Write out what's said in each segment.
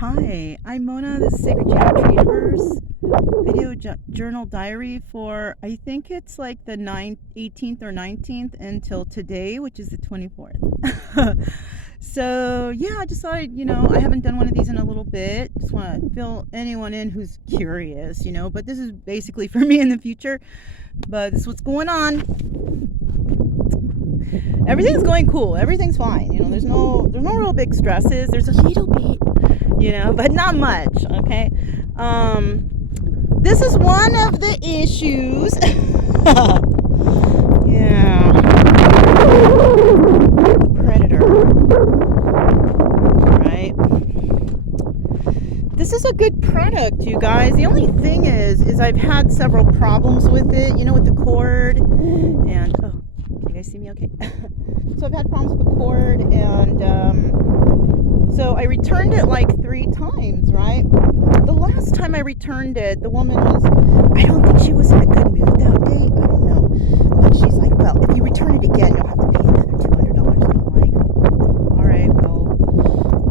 Hi, I'm Mona. This is Sacred Geometry Universe video journal diary for, I think it's like the 18th or 19th until today, which is the 24th. So yeah, I just thought, I haven't done one of these in a little bit. Just want to fill anyone in who's curious, but this is basically for me in the future. But this is what's going on. Everything's going cool. Everything's fine. There's no real big stresses. There's a little bit, but not much. Okay. This is one of the issues. Yeah. Predator. Right. This is a good product, you guys. The only thing is I've had several problems with it, with the cord. And, can you guys see me okay? So I've had problems with the cord, and so I returned it like 3 times, right? The last time I returned it, the woman I don't think she was in a good mood that day. I don't know. But she's like, well, if you return it again, you'll have to pay another $200. And I'm like, all right, well,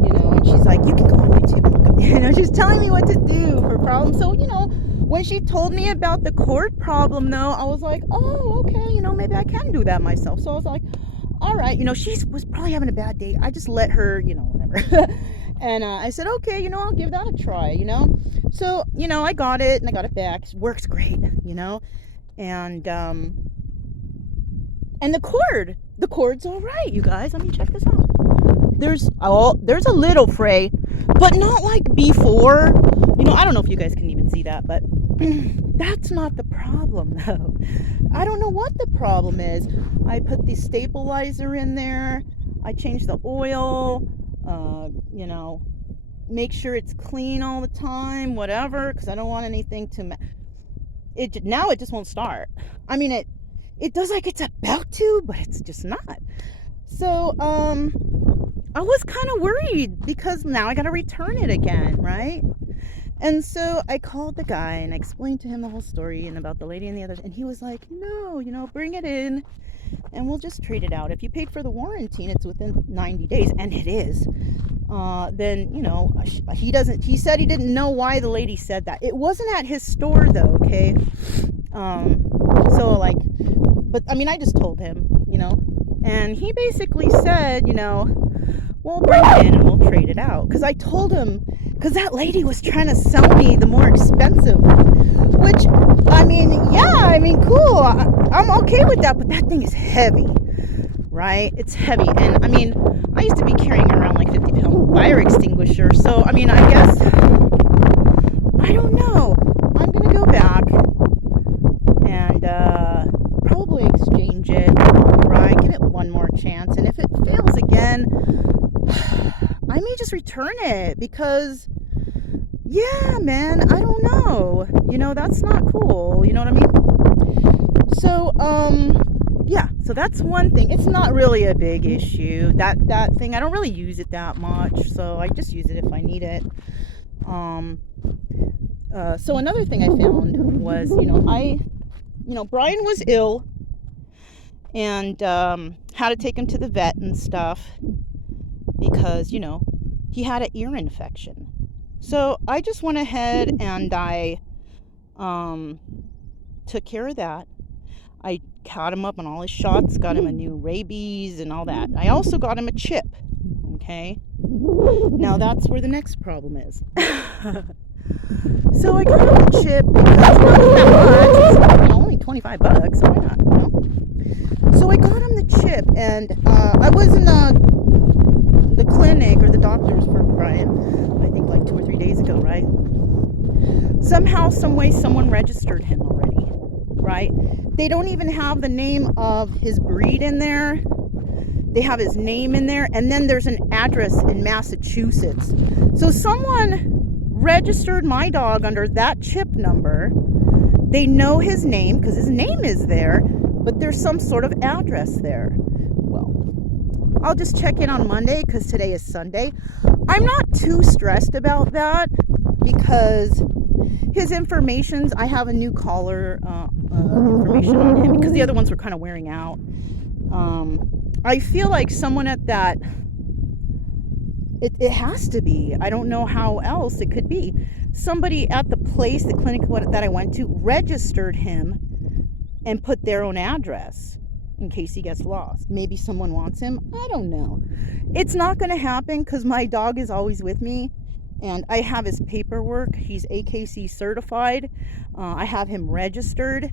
and she's like, you can go on YouTube and look up, she's telling me what to do for problems. So, when she told me about the cord problem, though, I was like, oh, okay, maybe I can do that myself. So I was like, all right, she was probably having a bad day. I just let her, whatever. And I said, okay, I'll give that a try, So, I got it and I got it back. It works great, And the cord's all right, you guys. I mean, check this out. There's a little fray, but not like before. I don't know if you guys can even see that, but that's not the problem, though. I don't know what the problem is. I put the stabilizer in there. I changed the oil. Make sure it's clean all the time, whatever, because I don't want anything to. Now it just won't start. I mean, it does like it's about to, but it's just not. So, I was kind of worried because now I got to return it again, right? And so I called the guy and I explained to him the whole story and about the lady and the others. And he was like, no, bring it in and we'll just trade it out. If you paid for the warranty and it's within 90 days, and it is, then, he said he didn't know why the lady said that. It wasn't at his store though, okay? So like, but I mean, I just told him, and he basically said, well, bring it in and we'll trade it out. Because I told him, because that lady was trying to sell me the more expensive one, which, cool. I'm okay with that, but that thing is heavy, right? It's heavy. And, I used to be carrying around like 50-pound fire extinguisher. So, I guess, I don't know. I'm going to go back and probably exchange it, right? Give it one more chance. And if it fails again, I may just return it because, yeah, man, I don't know. That's not cool. You know what I mean? So, yeah, so that's one thing. It's not really a big issue. That thing, I don't really use it that much, so I just use it if I need it. So another thing I found was, Brian was ill and had to take him to the vet and stuff because, he had an ear infection. So I just went ahead and I took care of that. I caught him up on all his shots, got him a new rabies and all that. I also got him a chip, okay? Now that's where the next problem is. So I got him a chip because it wasn't that much. It's only $25, so why not, So I got him the chip, and I was in the clinic or the doctor's for Brian, I think like 2 or 3 days ago, right? Somehow, some way, someone registered him already, right? They don't even have the name of his breed in there. They have his name in there, and then there's an address in Massachusetts. So someone registered my dog under that chip number. They know his name because his name is there, but there's some sort of address there. Well, I'll just check in on Monday because today is Sunday. I'm not too stressed about that because his information's, I have a new collar information on him because the other ones were kind of wearing out. I feel like someone at that It has to be. I don't know how else it could be. Somebody at the place, the clinic that I went to, registered him and put their own address in case he gets lost. Maybe someone wants him. I don't know. It's not going to happen because my dog is always with me, and I have his paperwork. He's AKC certified. I have him registered.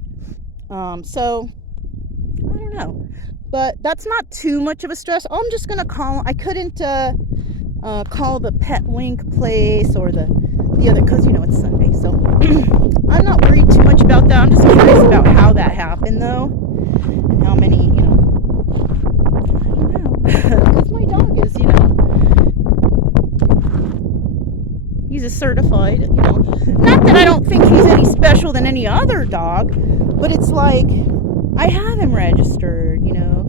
So I don't know. But that's not too much of a stress. I'm just going to call. I couldn't call the Pet Link place or the other, because, you know, it's Sunday. So I'm not worried too much about that. I'm just curious about how that happened, though. And how many, you know. I don't know. Because my dog is, you know. He's a certified, you know. Not that I don't think he's any special than any other dog. But it's like, I have him registered, you know.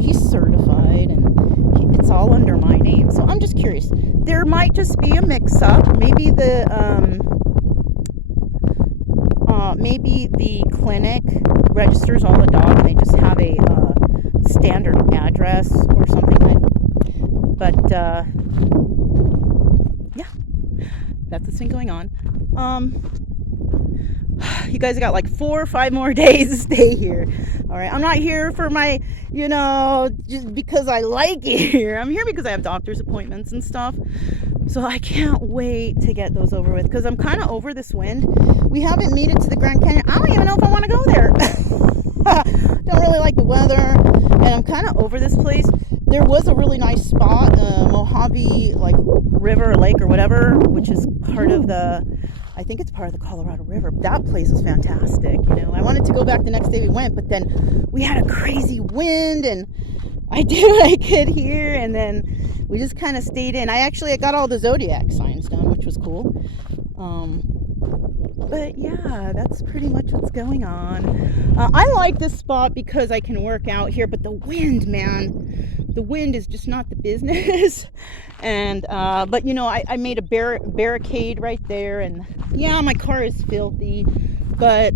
He's certified, and it's all under my name. So I'm just curious. There might just be a mix-up. Maybe the clinic registers all the dogs, and they just have a standard address or something. But yeah, that's what's been going on. You guys got like 4 or 5 more days to stay here. All right, I'm not here for my, you know, just because I like it here. I'm here because I have doctor's appointments and stuff. So I can't wait to get those over with, because I'm kind of over this wind. We haven't made it to the Grand Canyon. I don't even know if I want to go there. Don't really like the weather, and I'm kind of over this place. There was a really nice spot, Mojave, like river or lake or whatever, which is part of the, I think it's part of the Colorado River. That place was fantastic. You know, I wanted to go back the next day we went, but then we had a crazy wind, and I did what I could here, and then we just kind of stayed in. I got all the zodiac signs done, which was cool. But yeah, that's pretty much what's going on. I like this spot because I can work out here, but the wind, man, the wind is just not the business. And but you know, I made a barricade right there, and yeah, my car is filthy, but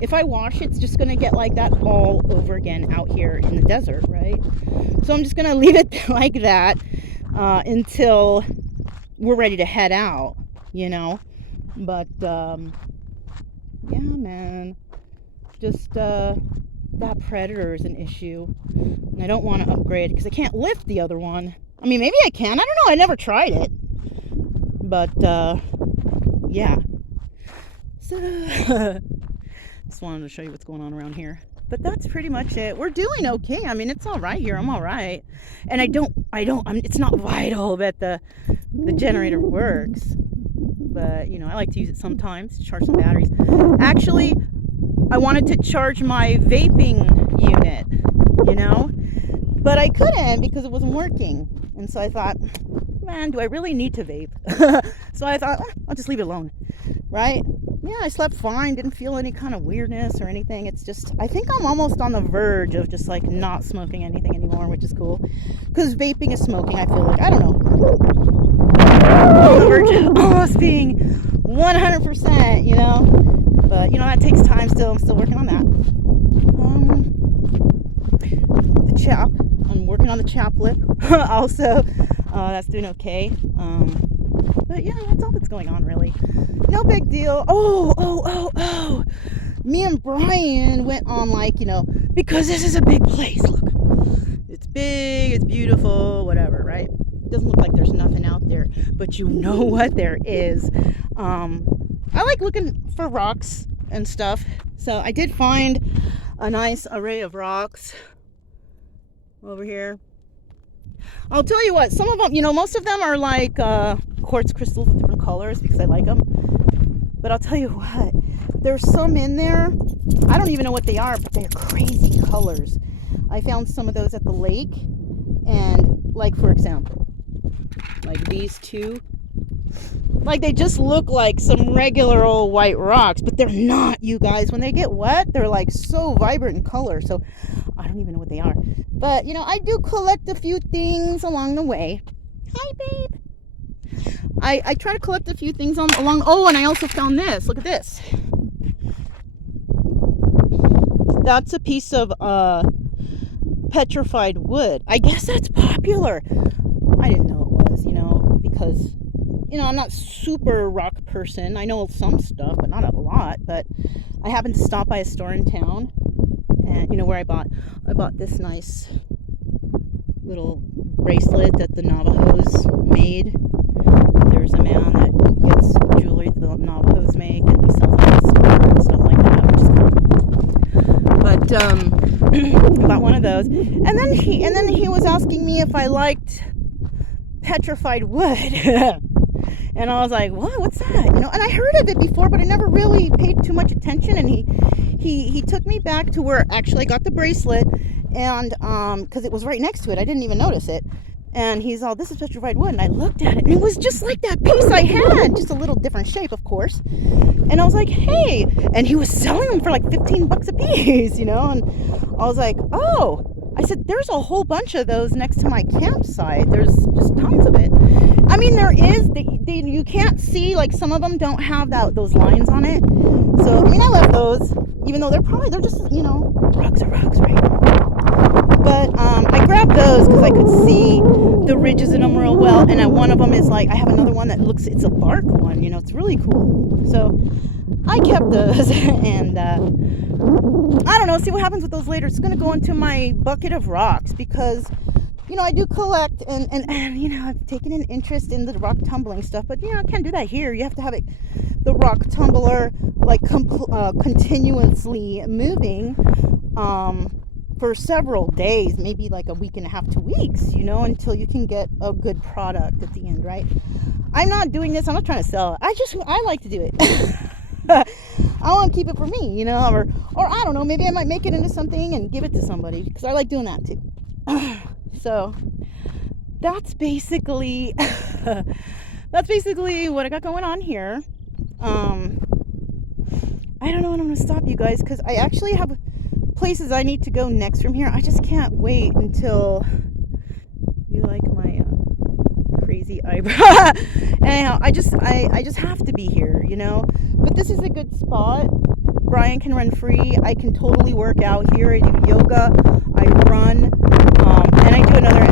if I wash it, it's just gonna get like that all over again out here in the desert, right? So I'm just gonna leave it like that until we're ready to head out, you know. But yeah, man, just that Predator is an issue, and I don't want to upgrade because I can't lift the other one. I mean, maybe I can. I don't know. I never tried it. But yeah. So just wanted to show you what's going on around here. But that's pretty much it. We're doing okay. I mean, it's all right here. I'm all right. And it's not vital that the generator works. But, you know, I like to use it sometimes to charge some batteries. Actually, I wanted to charge my vaping unit, you know, but I couldn't because it wasn't working. And so I thought, man, do I really need to vape? So I thought, I'll just leave it alone, right? Yeah, I slept fine, didn't feel any kind of weirdness or anything. It's just, I think I'm almost on the verge of just like not smoking anything anymore, which is cool. Because vaping is smoking, I feel like, I don't know. On the verge of almost being 100%, you know. But, you know, that takes time still. I'm still working on that. The chap, I'm working on the chap lip also. That's doing okay. But yeah, that's all that's going on, really. No big deal. Oh. Me and Brian went on, like, you know, because this is a big place. Look, it's big, it's beautiful, whatever, right? Doesn't look like there's nothing out there, but you know what there is. I like looking for rocks and stuff, so I did find a nice array of rocks over here. I'll tell you what, some of them, you know, most of them are like quartz crystals with different colors because I like them. But I'll tell you what, there's some in there, I don't even know what they are, but they're crazy colors. I found some of those at the lake, and like, for example, like these two, like they just look like some regular old white rocks, but they're not, you guys. When they get wet, they're like so vibrant in color. So I don't even know what they are, but you know, I do collect a few things along the way. Hi, babe. I try to collect a few things along. Oh, and I also found this. Look at this. That's a piece of petrified wood. I guess that's popular. I didn't know it was, you know. because, you know, I'm not super rock person. I know some stuff, but not a lot. But I happened to stop by a store in town, and you know where I bought this nice little bracelet that the Navajos made. There's a man that gets jewelry that the Navajos make, and he sells it at the store and stuff like that, which is cool. But I bought one of those, and then he was asking me if I liked petrified wood. And I was like, what? What's that? You know, and I heard of it before, but I never really paid too much attention. And he took me back to where actually I got the bracelet, and because it was right next to it, I didn't even notice it. And he's all, this is petrified wood, and I looked at it, and it was just like that piece I had, just a little different shape, of course. And I was like, hey, and he was selling them for like $15 a piece, you know. And I was like, oh. I said, there's a whole bunch of those next to my campsite. There's just tons of it. I mean, there is, you can't see, like some of them don't have those lines on it. So, I mean, I left those, even though they're just, you know, rocks are rocks, right? But I grabbed those because I could see the ridges in them real well. And one of them is like, I have another one that it's a bark one, you know, it's really cool. So I kept those and I don't know, see what happens with those later. It's going to go into my bucket of rocks because, you know, I do collect and you know, I've taken an interest in the rock tumbling stuff, but, you know, I can't do that here. You have to have the rock tumbler, like, continuously moving for several days, maybe like a week and a half, 2 weeks, you know, until you can get a good product at the end, right? I'm not doing this. I'm not trying to sell it. I like to do it. I want to keep it for me, you know, or I don't know, maybe I might make it into something and give it to somebody because I like doing that too. So that's basically what I got going on here. I don't know when I'm going to stop, you guys, because I actually have places I need to go next from here. I just can't wait until you like my crazy eyebrow. Anyhow, I just have to be here, you know. But this is a good spot. Brian can run free. I can totally work out here. I do yoga. I run. And I do another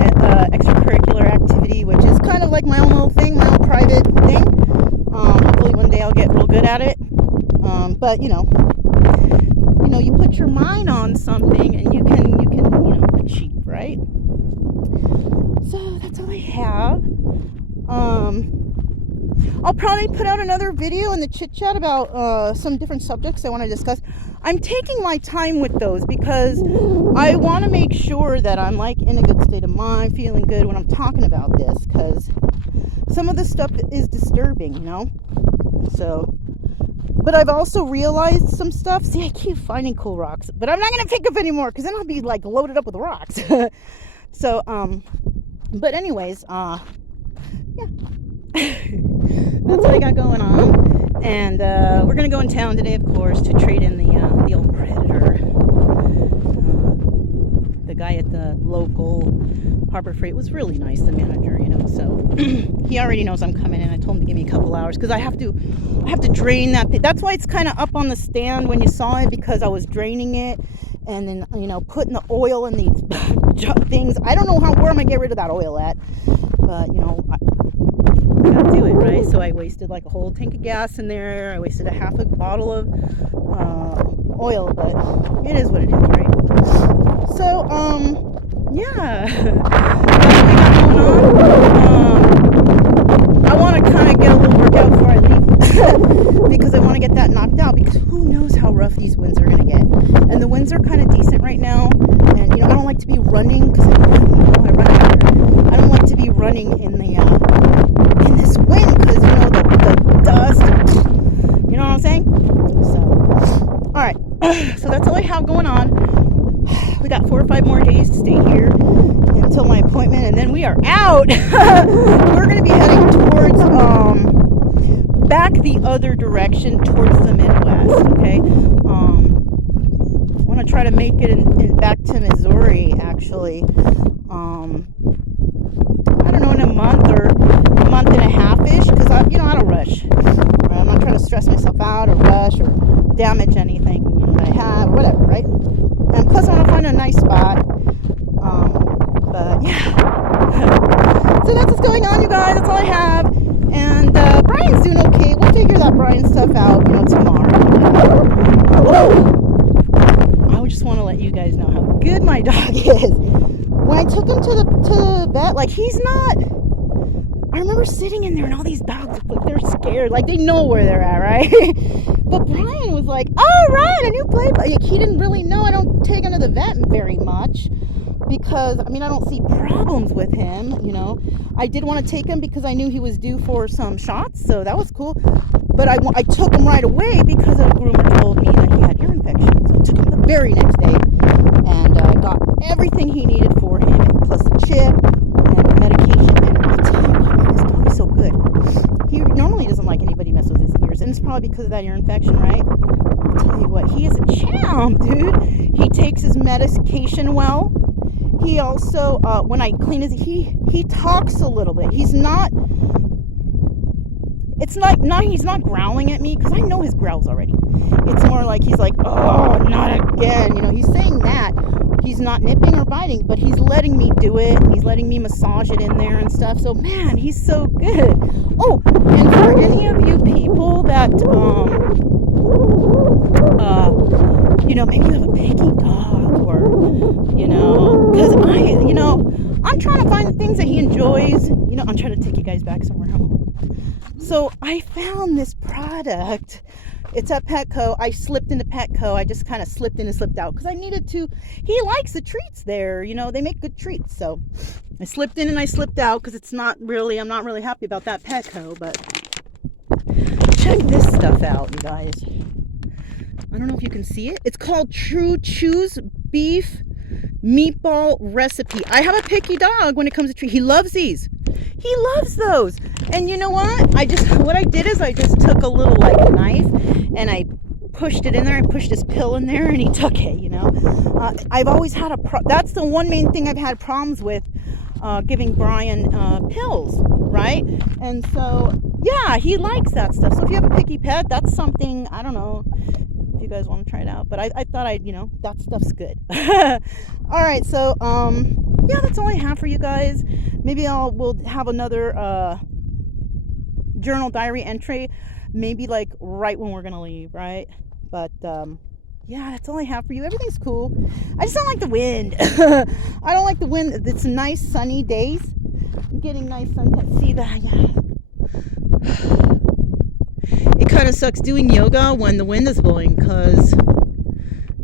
extracurricular activity, which is kind of like my own little thing, my own private thing. Hopefully one day I'll get real good at it. But you know, you put your mind on something and you can achieve, right? So that's all I have. I'll probably put out another video in the chit chat about some different subjects I want to discuss. I'm taking my time with those because I want to make sure that I'm like in a good state of mind, feeling good when I'm talking about this, because some of the stuff is disturbing, you know. So, but I've also realized some stuff. See, I keep finding cool rocks, but I'm not gonna pick up anymore because then I'll be like loaded up with rocks. So, but anyways, yeah. That's what I got going on, and we're gonna go in town today, of course, to trade in the old Predator. The guy at the local Harbor Freight was really nice, the manager, you know. So he already knows I'm coming in. I told him to give me a couple hours because I have to drain that thing. That's why it's kind of up on the stand when you saw it, because I was draining it and then, you know, putting the oil in these things. I don't know where I'm gonna get rid of that oil at, but you know. I gotta do it, right? So I wasted like a whole tank of gas in there. I wasted a half a bottle of oil, but it is what it is, right? So, yeah. That's what we got going on. I want to kind of get a little workout before I leave because I want to get that knocked out, because who knows how rough these winds are going to get. And the winds are kind of decent right now. And, you know, I don't like to be running because I run out here. I don't like to be running in this wind because, you know, the dust, you know what I'm saying? So, all right. So that's all I have going on. We got 4 or 5 more days to stay here until my appointment, and then we are out. We're going to be heading towards, back the other direction towards the Midwest, okay? I want to try to make it back to Missouri, actually. I don't know, in a month or a month and a half-ish, because I don't rush. Right? I'm not trying to stress myself out or rush or damage anything, you know, that I have, or whatever, right? And plus I want to find a nice spot. But yeah. So that's what's going on, you guys. That's all I have. trying stuff out, tomorrow. I just want to let you guys know how good my dog is. When I took him to the vet, like, he's not. I remember sitting in there and all these dogs, like, they're scared, like they know where they're at, right? But Brian was like, "Oh, right, a new play." Like, he didn't really know. I don't take him to the vet very much because I don't see problems with him. I did want to take him because I knew he was due for some shots, so that was cool. But I took him right away because a groomer told me that he had ear infection. So I took him the very next day and got everything he needed for him, plus the chip and the medication. And I'll tell you what, man, this dog is so good. He normally doesn't like anybody mess with his ears, and it's probably because of that ear infection, right? I'll tell you what, he is a champ, dude. He takes his medication well. He also, when I clean his, he talks a little bit. He's not growling at me, because I know his growls already. It's more like he's like, "Oh, not again." He's saying that. He's not nipping or biting, but he's letting me do it. He's letting me massage it in there and stuff. So, man, he's so good. Oh, and for any of you people that, maybe you have a picky dog, or, because I'm trying to find the things that he enjoys. I'm trying to take you guys back somewhere. So I found this product. It's at Petco. I slipped into Petco. I just kind of slipped in and slipped out because I needed to. He likes the treats there. They make good treats. So I slipped in and I slipped out because I'm not really happy about that Petco. But check this stuff out, you guys. I don't know if you can see it. It's called True Chews Beef Meatball Recipe. I have a picky dog when it comes to treats. He loves these. He loves those. And you know what? What I did is I just took a little, like, knife and I pushed it in there. I pushed his pill in there and he took it, I've always had that's the one main thing I've had problems with, giving Brian pills, right? And so, yeah, he likes that stuff. So if you have a picky pet, that's something, I don't know if you guys want to try it out. But I thought that stuff's good. All right, so, yeah, that's all I have for you guys. Maybe we'll have another journal diary entry, maybe like right when we're gonna leave, right? But yeah, that's all I have for you. Everything's cool. I just don't like the wind. I don't like the wind. It's nice sunny days. I'm getting nice sunshine. See that? It kind of sucks doing yoga when the wind is blowing, because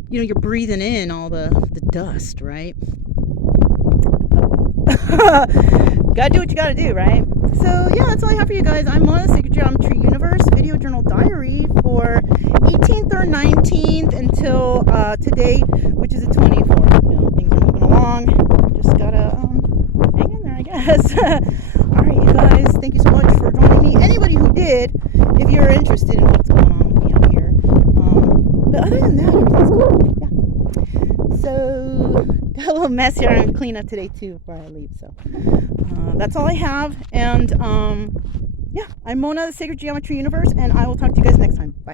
you're breathing in all the dust, right? Gotta do what you gotta do, right? So yeah, that's all I have for you guys. I'm on Sacred Geometry Universe video journal diary for 18th or 19th until today, which is the 24th. Things are moving along. Just gotta hang in there, I guess. All right, you guys, thank you so much for joining me. Anybody who did, if you're interested in what's going on with me out here. But other than that, everything's cool. Yeah. So got a little mess here. I'm clean up today too before I leave. So that's all I have. And yeah, I'm Mona, the Sacred Geometry Universe, and I will talk to you guys next time. Bye.